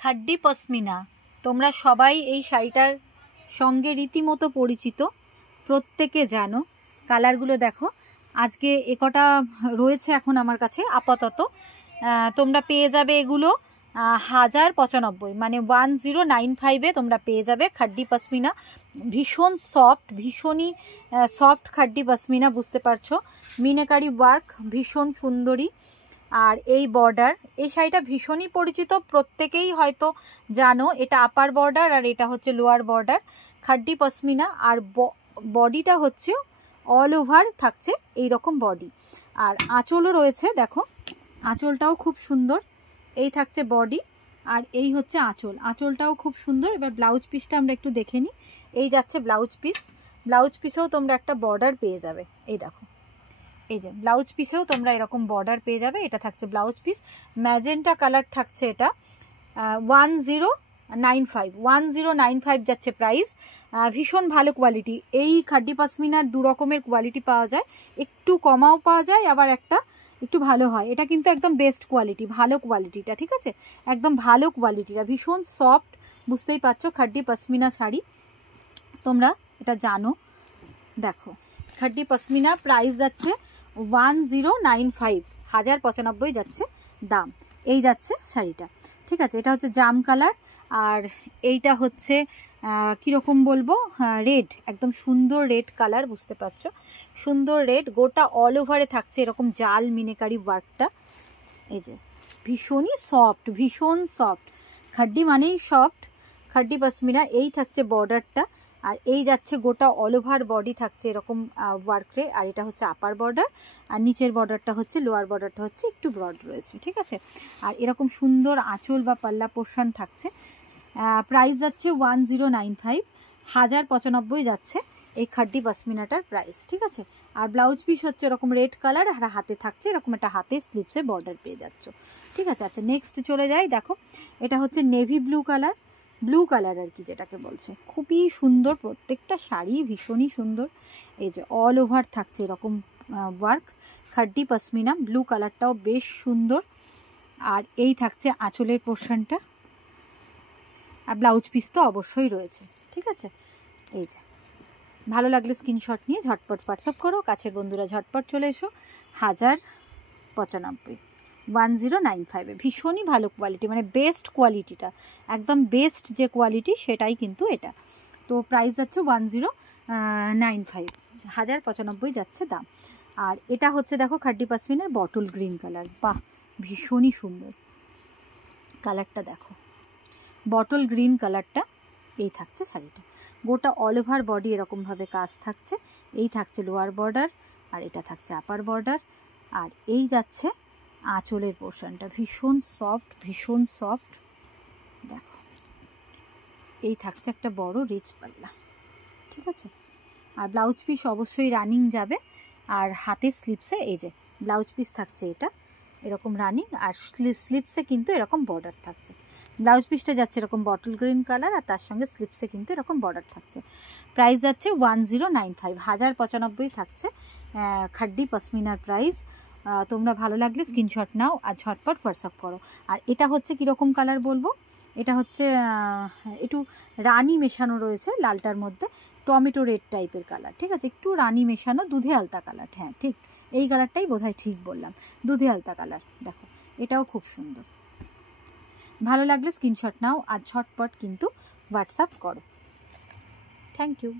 খাড্ডি পশমিনা, তোমরা সবাই এই শাড়িটার সঙ্গে রীতিমতো পরিচিত, প্রত্যেকে জানো। কালারগুলো দেখো, আজকে একটা রয়েছে এখন আমার কাছে আপাতত। তোমরা পেয়ে যাবে এগুলো 1095, মানে 1095-এ তোমরা পেয়ে যাবে খাড্ডি পশমিনা। ভীষণ সফট, ভীষণই সফট খাড্ডি পশমিনা, বুঝতে পারছো। মিনাকারি ওয়ার্ক, ভীষণ সুন্দরী। আর এই বর্ডার, এই শাড়িটা ভীষণই পরিচিত, প্রত্যেকেই হয়তো জানো। এটা আপার বর্ডার আর এটা হচ্ছে লোয়ার বর্ডার, খাড্ডি পশমিনা। আর বডিটা হচ্ছে অল ওভার থাকছে এই রকম বডি। আর আঁচলও রয়েছে, দেখো আঁচলটাও খুব সুন্দর। এই থাকছে বডি আর এই হচ্ছে আঁচল, আঁচলটাও খুব সুন্দর। এবার ব্লাউজ পিসটা আমরা একটু দেখে নিই। এই যাচ্ছে ব্লাউজ পিস, ব্লাউজ পিসেও তোমরা একটা বর্ডার পেয়ে যাবে। এই দেখো, এই যে ব্লাউজ পিসেও তোমরা এরকম বর্ডার পেয়ে যাবে। এটা থাকছে ব্লাউজ পিস, ম্যাজেন্টা কালার থাকছে। এটা 1095 যাচ্ছে প্রাইস। ভীষণ ভালো কোয়ালিটি। এই খাড্ডি পশমিনার দু রকমের কোয়ালিটি পাওয়া যায়, একটু কমাও পাওয়া যায়, আবার একটা একটু ভালো হয়। এটা কিন্তু একদম বেস্ট কোয়ালিটি, ভালো কোয়ালিটিটা, ঠিক আছে, একদম ভালো কোয়ালিটিটা, ভীষণ সফট। বুঝতেই পারছো খাড্ডি পশমিনা শাড়ি, তোমরা এটা জানো। দেখো খাড্ডি পশমিনা প্রাইস যাচ্ছে 1095, 1095 যাচ্ছে দাম। এই যাচ্ছে শাড়িটা, ঠিক আছে। এটা হচ্ছে জাম কালার আর এইটা হচ্ছে কীরকম বলবো, রেড, একদম সুন্দর রেড কালার, বুঝতে পারছো, সুন্দর রেড। গোটা অল ওভারে থাকছে এরকম জাল মিনাকারি ওয়ার্কটা। এই যে ভীষণই সফট, ভীষণ সফট, খাড্ডি মানেই সফট, খাড্ডি পশমিনা। এই থাকছে বর্ডারটা আর এই যাচ্ছে গোটা অল ওভার বডি থাকছে এরকম ওয়ার্করে। আর এটা হচ্ছে আপার বর্ডার আর নিচের বর্ডারটা হচ্ছে, লোয়ার বর্ডারটা হচ্ছে একটু ব্রড রয়েছে, ঠিক আছে। আর এরকম সুন্দর আঁচল বা পাল্লা পোর্শন থাকছে। প্রাইস যাচ্ছে 1095, 1095 যাচ্ছে এই খাড্ডি পশমিনাটার প্রাইস, ঠিক আছে। আর ব্লাউজ পিস হচ্ছে এরকম রেড কালার আর হাতে থাকছে এরকম একটা হাতে স্লিপসে বর্ডার পেয়ে যাচ্ছ, ঠিক আছে। আচ্ছা নেক্সট চলে যাই। দেখো এটা হচ্ছে navy blue colour, blue colour আর কি যেটাকে বলছে, খুবই সুন্দর। প্রত্যেকটা শাড়ি ভীষণই সুন্দর। এই যে অল ওভার থাকছে এরকম ওয়ার্ক, খাড্ডি পশমিনা, ব্লু কালারটাও বেশ সুন্দর। আর এই থাকছে আঁচলের পোর্শনটা আর ব্লাউজ পিস তো অবশ্যই রয়েছে, ঠিক আছে। এই যে ভালো লাগলে স্ক্রিনশট নিয়ে ঝটপট হোয়াটসঅ্যাপ করো। কাছের বন্ধুরা ঝটপট চলে এসো। 1095, 1095, ভীষণই ভালো কোয়ালিটি, মানে বেস্ট কোয়ালিটিটা, একদম বেস্ট যে কোয়ালিটি সেটাই কিন্তু এটা। তো প্রাইস যাচ্ছে 1095, 1095 যাচ্ছে দাম। আর এটা হচ্ছে দেখো খাড্ডি পশমিনার বটল গ্রিন কালার, বাহ ভীষণই সুন্দর কালারটা, দেখো বটল গ্রিন কালারটা। এই থাকছে শাড়িটা, গোটা অল ওভার বডি এরকমভাবে কাজ থাকছে। এই থাকছে লোয়ার বর্ডার আর এটা থাকছে আপার বর্ডার। আর এই যাচ্ছে আঁচলের পোর্শনটা, ভীষণ সফট, ভীষণ সফট। দেখো এই থাকছে একটা বড় রিচ পাল্লা, ঠিক আছে। আর ব্লাউজ পিস অবশ্যই রানিং যাবে। আর হাতে স্লিপসে এই যে ব্লাউজ পিস থাকছে এটা এরকম রানিং, আর স্লিপসে কিন্তু এরকম বর্ডার থাকছে। ব্লাউজ পিসটা যাচ্ছে এরকম বটল গ্রিন কালার আর তার সঙ্গে স্লিপসে কিন্তু এরকম বর্ডার থাকছে। প্রাইস যাচ্ছে 1095, 1095 থাকছে খাড্ডি পশমিনার প্রাইস। তোমরা ভালো লাগলে স্ক্রিনশট নাও আর ঝটপট হোয়াটসঅ্যাপ করো। আর এটা হচ্ছে কীরকম কালার বলবো, এটা হচ্ছে একটু রানি মেশানো রয়েছে লালটার মধ্যে, টমেটো রেড টাইপের কালার, ঠিক আছে, একটু রানি মেশানো, দুধে আলতা কালার। হ্যাঁ ঠিক, এই কালারটাই বোধহয় ঠিক বললাম, দুধে আলতা কালার। দেখো এটাও খুব সুন্দর। ভালো লাগলে স্ক্রিনশট নাও আর ঝটপট কিন্তু হোয়াটসঅ্যাপ করো। Thank you.